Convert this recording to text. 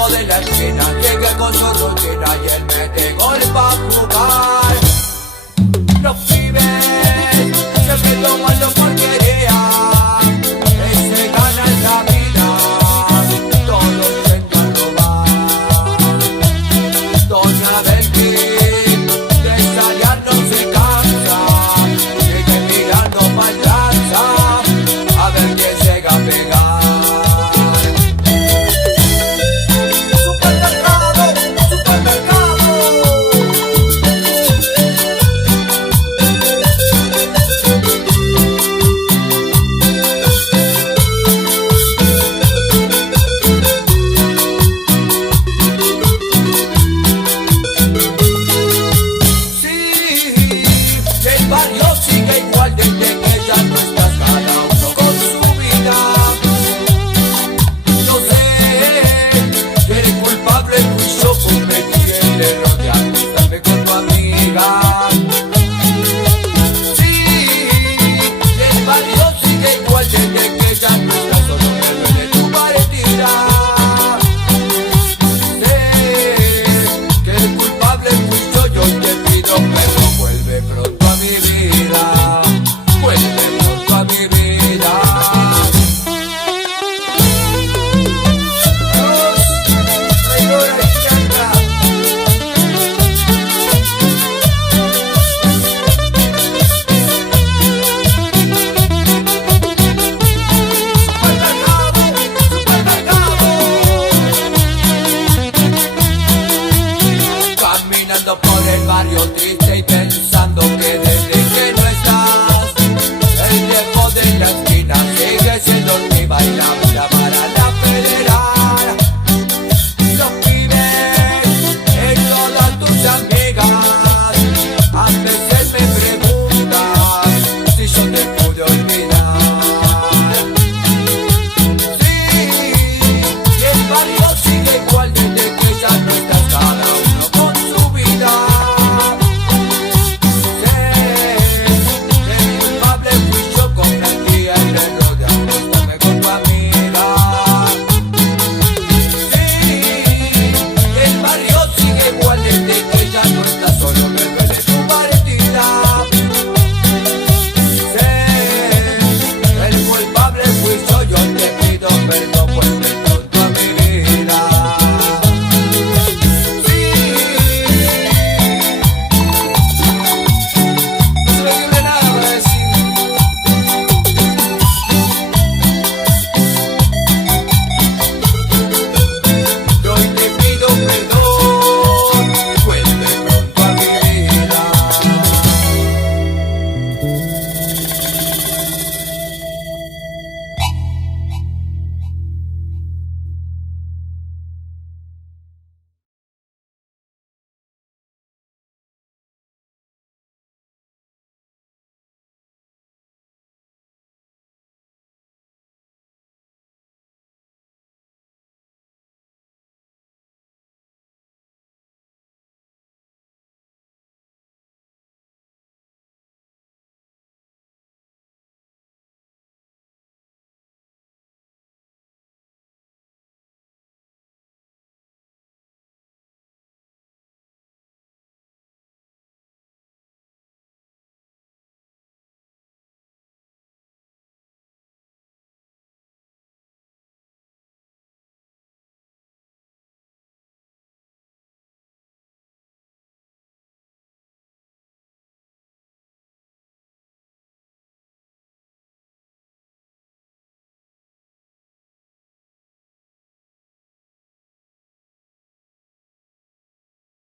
chico de la esquina llega con su rutina y él mete gol pa' jugar. Los pibes siempre toman lo porquería, que se ganan la vida, todos intentan robar. Doña Belki de ensayar no se cansa, sigue mirando pa' lanza a ver quién llega a pegar. Sigue igual desde que ya no estás, cada uno con su vida. No sé, que eres culpable, fui yo, cometí el error de acostarme con tu amiga. Sí, el barrio sigue igual desde que ya no estás, solo me duele tu partida. Sé que eres culpable, fui yo te pido perdón, vuelve pronto a mi vida. Vuelve pronto a mi vida. Dios, traidora y chanta. Supermercado, supermercado. Caminando por el barrio triste,